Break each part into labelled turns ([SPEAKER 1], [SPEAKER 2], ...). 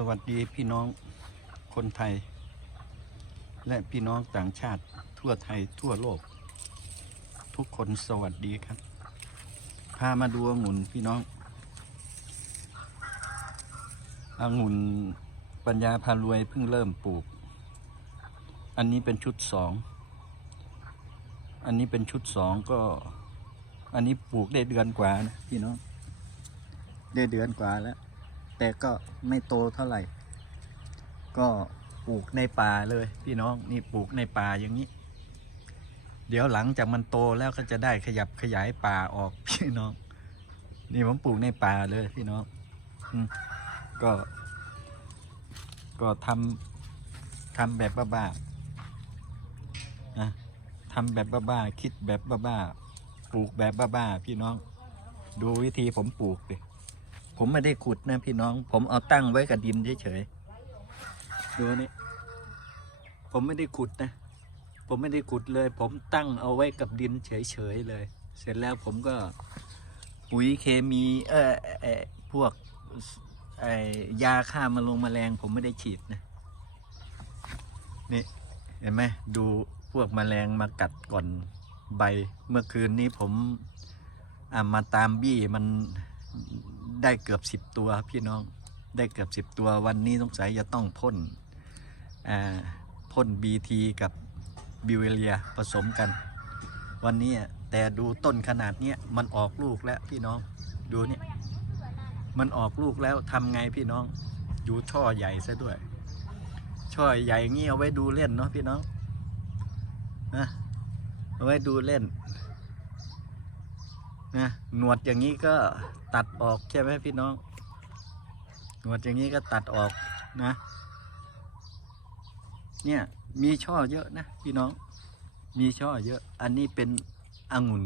[SPEAKER 1] สวัสดีพี่น้องคนไทย และพี่น้องต่างชาติทั่วไทยทั่วโลก ทุกคนสวัสดีครับ พามาดูองุ่นพี่น้ององุ่นปัญญาพารวยเพิ่งเริ่มปลูก อันนี้เป็นชุดสอง อันนี้เป็นชุดสองก็ อันนี้ปลูกได้เดือนกว่านะพี่น้อง ได้เดือนกว่าแล้ว แต่ก็ไม่โตเท่าไหร่ ก็ปลูกในป่าเลยพี่น้องนี่ปลูกในป่าอย่างนี้ เดี๋ยวหลังจากมันโตแล้วก็จะได้ขยับขยายป่าออกพี่น้อง นี่ผมปลูกในป่าเลยพี่น้องก็ ก็ทำทำแบบบ้าๆนะทำแบบบ้าๆคิดแบบบ้าๆปลูกแบบบ้าๆพี่น้อง ดูวิธีผมปลูกดิ ผมไม่ได้ขุดนะพี่น้อง ผมเอาตั้งไว้กับดินเฉยๆดูนี่ผมไม่ได้ขุดนะ ผมไม่ได้ขุดเลย ผมตั้งเอาไว้กับดินเฉยๆเลย เสร็จแล้วผมก็ปุ๋ยเคมีเออเออพวกไอยาฆ่ามาลงแมลง ผมไม่ได้ฉีดนะนี่เห็นไหมดูพวกแมลงมากัดก่อนใบเมื่อคืนนี้ผมอ่ามาตามบี้มัน ได้เกือบสิบตัวพี่น้องได้เกือบสิบตัววันนี้สงสัยจะต้องพ่นพ่นบีทีกับบิวเวเลียผสมกัน วันนี้แต่ดูต้นขนาดเนี้ยมันออกลูกแล้วพี่น้องดูเนี่ยมันออกลูกแล้วทำไงพี่น้องดูช่อใหญ่ซะด้วย ช่อใหญ่งี้เอาไว้ดูเล่นเนาะพี่น้องนะเอาไว้ดูเล่นนะหนวดอย่างนี้ก็ ตัดออกใช่ไหมพี่น้องหนวดอย่างนี้ก็ตัดออกนะ เนี่ยมีช่อเยอะนะพี่น้อง มีช่อเยอะ อันนี้เป็นองุ่น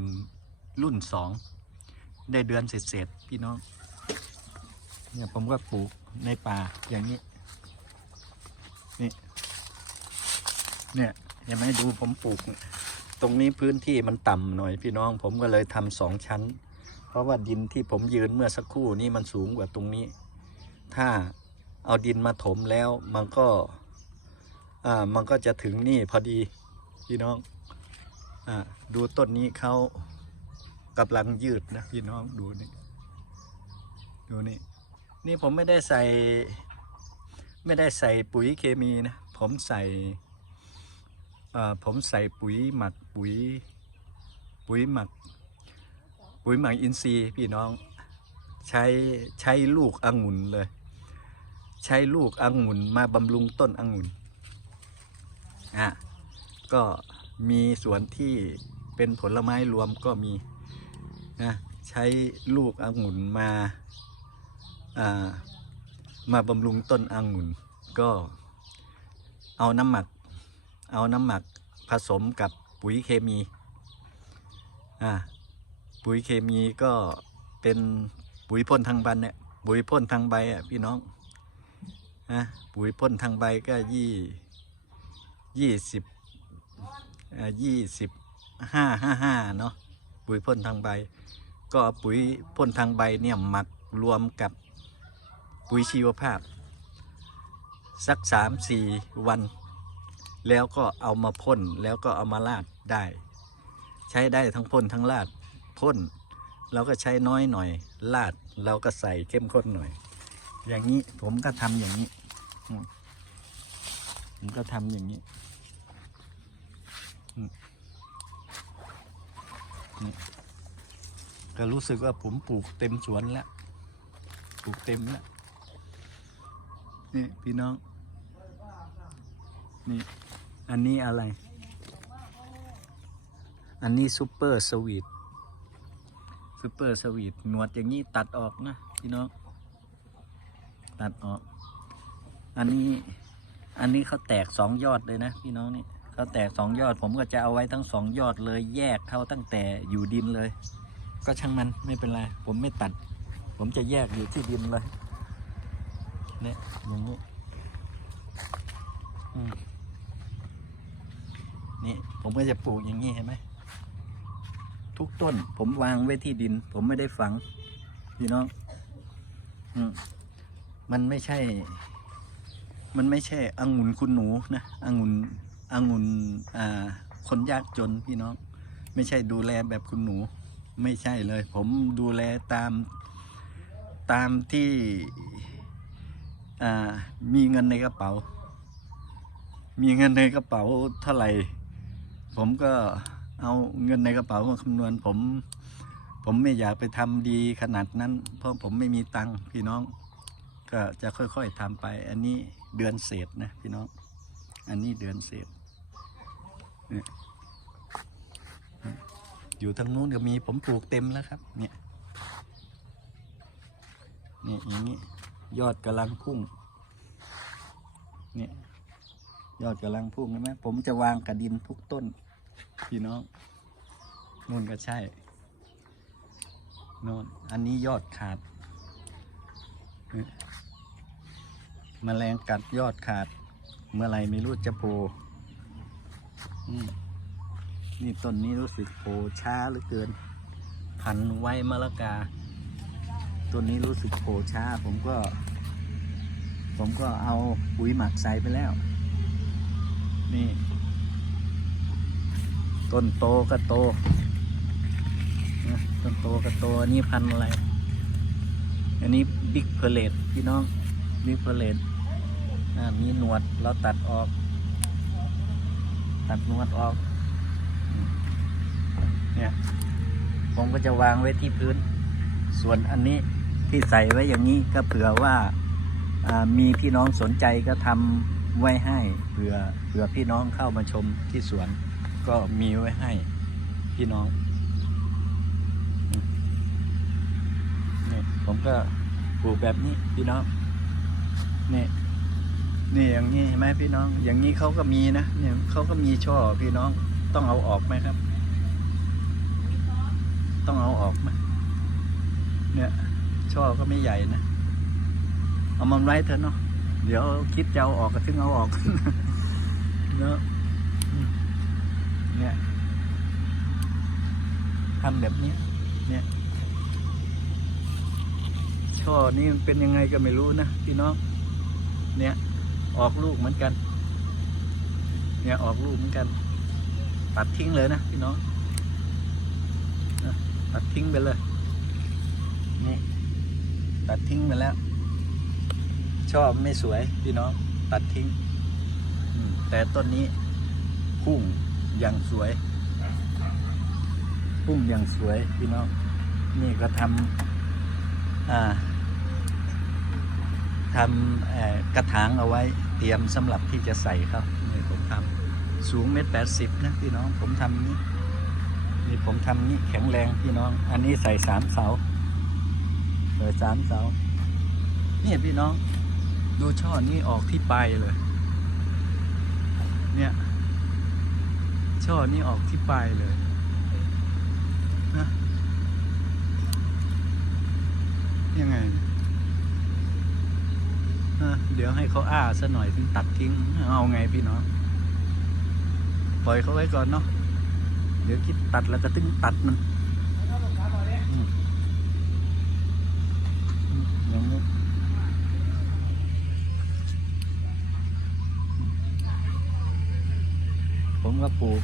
[SPEAKER 1] รุ่นสองได้เดือนเสร็จๆพี่น้อง เนี่ยผมก็ปลูกในป่าอย่างนี้ นี่ เนี่ยเห็นไหมดูผมปลูก ตรงนี้พื้นที่มันต่ำหน่อยพี่น้อง ผมก็เลยทำสองชั้น เพราะว่าดินที่ผมยืนเมื่อสักครู่นี้มันสูงกว่าตรงนี้ ถ้าเอาดินมาถมแล้วมันก็อ่ามันก็จะถึงนี่พอดีพี่น้องอ่าดูต้นนี้เขากำลังยืดนะพี่น้องดูนี่ดูนี่นี่ผมไม่ได้ใส่ ไม่ได้ใส่ปุ๋ยเคมีนะผมใส่อ่อผมใส่ปุ๋ยหมักปุ๋ย ปุ๋ยหมัก ปุ๋ยหมักอินทรีย์พี่น้อง ใช้ใช้ลูกองุ่นเลย ใช้ลูกองุ่นมาบำรุงต้นองุ่นอะก็มีสวนที่เป็นผลไม้รวมก็มีนะใช้ลูกองุ่นมาอ่ามาบำรุงต้นองุ่น ก็เอาน้ำหมัก เอาน้ำหมักผสมกับปุ๋ยเคมีอ่า ปุ๋ยเคมีก็เป็นปุ๋ยพ่นทางใบเนี่ยปุ๋ยพ่นทางใบอะพี่น้องนะปุ๋ยพ่นทางใบก็ยี่ยี่สิบยี่สิบห้าห้าห้าเนาะปุ๋ยพ่นทางใบ ก็ปุ๋ยพ่นทางใบเนี่ยหมักรวมกับปุ๋ยชีวภาพ สักสามสี่วัน แล้วก็เอามาพ่นแล้วก็เอามาลาดได้ ใช้ได้ทั้งพ่นทั้งลาด พ่นเราก็ใช้น้อยหน่อย ลาดเราก็ใส่เข้มข้นหน่อย อย่างนี้ผมก็ทำอย่างนี้ ผมก็ทำอย่างนี้นี่ก็รู้สึกว่าผมปลูกเต็มสวนแล้ว ปลูกเต็มแล้ว นี่พี่น้อง นี่ อันนี้อะไร อันนี้ซูเปอร์สวีท ซูเปอร์สวีทหนวดอย่างนี้ตัดออกนะพี่น้อง ตัดออก อันนี้ อันนี้เขาแตกสองยอดเลยนะ พี่น้องนี่เขาแตกสองยอด ผมก็จะเอาไว้ทั้งสองยอดเลยแยกเขาตั้งแต่อยู่ดินเลย ก็ช่างมันไม่เป็นไร ผมไม่ตัด ผมจะแยกอยู่ที่ดินเลยเนี่ยอย่างนี้นี่ผมก็จะปลูกอย่างนี้เห็นไหม ทุกต้น ผมวางไว้ที่ดิน ผมไม่ได้ฝัง พี่น้องมันไม่ใช่ มันไม่ใช่องุ่นคุณหนูนะองุ่นองุ่นอ่า คนยากจนพี่น้อง ไม่ใช่ดูแลแบบคุณหนู ไม่ใช่เลย ผมดูแลตามตามที่มีเงินในกระเป๋า มีเงินในกระเป๋าเท่าไหร่ ผมก็ เอาเงินในกระเป๋ามาคำนวณผม ผมไม่อยากไปทำดีขนาดนั้น เพราะผมไม่มีตังค์พี่น้อง ก็จะค่อยๆทำไป อันนี้เดือนเศษนะพี่น้อง อันนี้เดือนเศษอยู่ทางนู้นก็มีผมปลูกเต็มแล้วครับ เนี่ยเนี่ยอย่างนี้ยอดกำลังพุ่ง เนี่ยยอดกำลังพุ่งใช่ไหมผมจะวางกระดินทุกต้น พี่น้องนู่นก็ใช่โน่นอันนี้ยอดขาดเนี่ยแมลงกัดยอดขาด เมื่อไรไม่รู้จะโผล่นี่ต้นนี้รู้สึกโผล่ช้าเหลือเกิน พันไว้มะละกาต้นนี้รู้สึกโผล่ช้า ผมก็ ผมก็เอาปุ๋ยหมักใส่ไปแล้ว นี่ ต้นโตก็โตนะต้นโตก็โตอันนี้พันอะไร อันนี้บิ๊กเพลตพี่น้องบิ๊กเพลตอ่ามีหนวดเราตัดออก ตัดหนวดออก เนี่ย ผมก็จะวางไว้ที่พื้น ส่วนอันนี้ที่ใส่ไว้อย่างนี้ก็เผื่อว่าอ่ามีพี่น้องสนใจก็ทำไว้ให้เผื่อเผื่อพี่น้องเข้ามาชมที่สวน ก็มีไว้ให้พี่น้องนี่ผมก็ปลูกแบบนี้พี่น้องนี่นี่อย่างนี้เห็นไหมพี่น้อง อย่างนี้เขาก็มีนะเนี่ยเขาก็มีช่อพี่น้องต้องเอาออกไหมครับ ต้องเอาออกไหมเนี่ยช่อก็ไม่ใหญ่นะ เอามันไว้เถอะเนาะเดี๋ยวคิดจะเอาออกก็ถึงเอาออกเนาะ เนี่ยทำแบบนี้เนี่ยช่อนี้มันเป็นยังไงก็ไม่รู้นะพี่น้องเนี่ยออกลูกเหมือนกัน เนี่ยออกลูกเหมือนกัน ตัดทิ้งเลยนะพี่น้องตัดทิ้งไปเลยนี่ตัดทิ้งไปแล้ว ชอบไม่สวยพี่น้อง ตัดทิ้งแต่ต้นนี้พุ่ง อย่างสวยพุ่งอย่างสวยพี่น้อง นี่ก็ทำทำกระถางเอาไว้เตรียมสำหรับที่จะใส่ครับนี่ผมทำสูงเมตรแปดสิบนะพี่น้องผมทำนี้นี่ผมทำนี้แข็งแรงพี่น้อง อันนี้ใส่สามเสาใส่สามเสาเนี่ยพี่น้อง ดูช่อนี้ออกที่ปลายเลย เนี่ย ช่อนี้ออกที่ปลายเลยนะยังไงอะเดี๋ยวให้เขาอ้าซะหน่อยถึงตัดทิ้ง เอาไงพี่น้อง ปล่อยเขาไว้ก่อนเนาะ เดี๋ยวคิดตัดแล้วก็ตึงตัดมันอืมอืมอย่างนี้ ผมก็ปลูก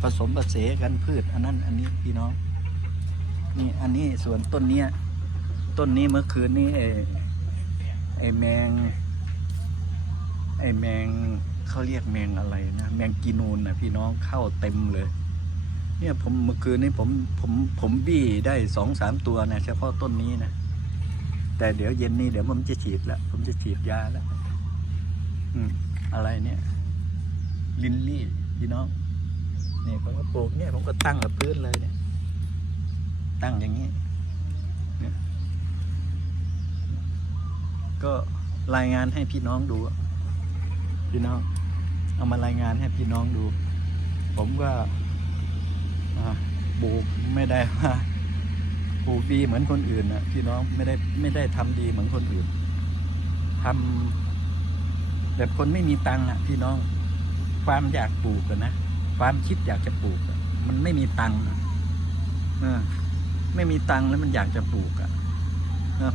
[SPEAKER 1] ผสมผสานกันพืช อันนั้น อันนี้พี่น้อง นี่อันนี้ส่วนต้นเนี้ย ต้นนี้เมื่อคืนนี้ไอ้ไอ้แมง ไอ้แมงเขาเรียกแมงอะไรนะแมงกีนูนนะพี่น้องเข้าเต็มเลย เนี่ยผมเมื่อคืนนี้ผมผมผมบี้ได้สองสามตัวนะเฉพาะต้นนี้นะแต่เดี๋ยวเย็นนี้เดี๋ยวผมจะฉีดละผมจะฉีดยาแล้วอืมอะไรเนี่ย ลินลี่ พี่น้องเนี่ยผมก็ปลูกเนี่ยผมก็ตั้งกับพื้นเลยเนี่ย ตั้งอย่างนี้ก็รายงานให้พี่น้องดู พี่น้อง เอามารายงานให้พี่น้องดู ผมก็อ่าปลูกไม่ได้ว่าปลูกดีเหมือนคนอื่นนะพี่น้องไม่ได้ไม่ได้ทำดีเหมือนคนอื่นทำแบบคนไม่มีตังค์อะ พี่น้อง ความอยากปลูกนะ ความคิดอยากจะปลูก มันไม่มีตังค์อะเออไม่มีตังค์แล้วมันอยากจะปลูกอะ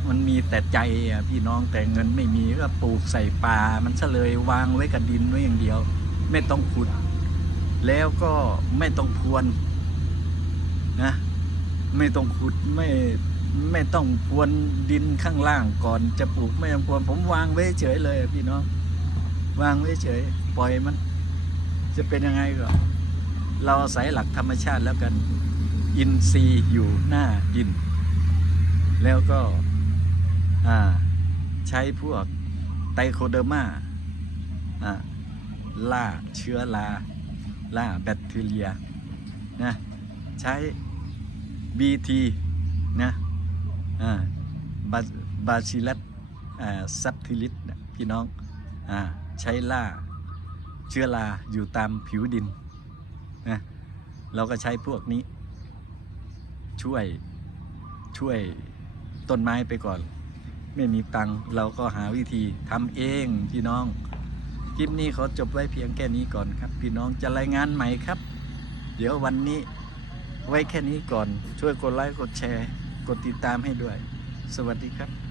[SPEAKER 1] มันมีแต่ใจอะพี่น้องแต่เงินไม่มีก็ปลูกใส่ป่า มันซะเลยวางไว้กับดินไว้อย่างเดียว ไม่ต้องขุด แล้วก็ไม่ต้องพรวนนะไม่ต้องขุดไม่ไม่ต้องพรวนดินข้างล่างก่อนจะปลูกไม่ต้องพวนผมวางไว้เฉยเลยพี่น้องวางไว้เฉย ปล่อยมัน จะเป็นยังไงก็เราอาศัยหลักธรรมชาติแล้วกัน อินทรีย์อยู่หน้าดิน แล้วก็ใช้พวกไตโคเดอร์มาล่าเชื้อราล่าแบคทีเรียนะใช้ BT นะบาบาซิลัสซับทิลิสพี่น้องอใช้ล่า เชื้อราอยู่ตามผิวดินนะเราก็ใช้พวกนี้ ช่วยช่วยต้นไม้ไปก่อน ไม่มีตังเราก็หาวิธีทำเองพี่น้องคลิปนี้ขอจบไว้เพียงแค่นี้ก่อนครับ พี่น้องจะรายงานใหม่ครับ เดี๋ยววันนี้ไว้แค่นี้ก่อน ช่วยกดไลค์กดแชร์ กดติดตามให้ด้วย สวัสดีครับ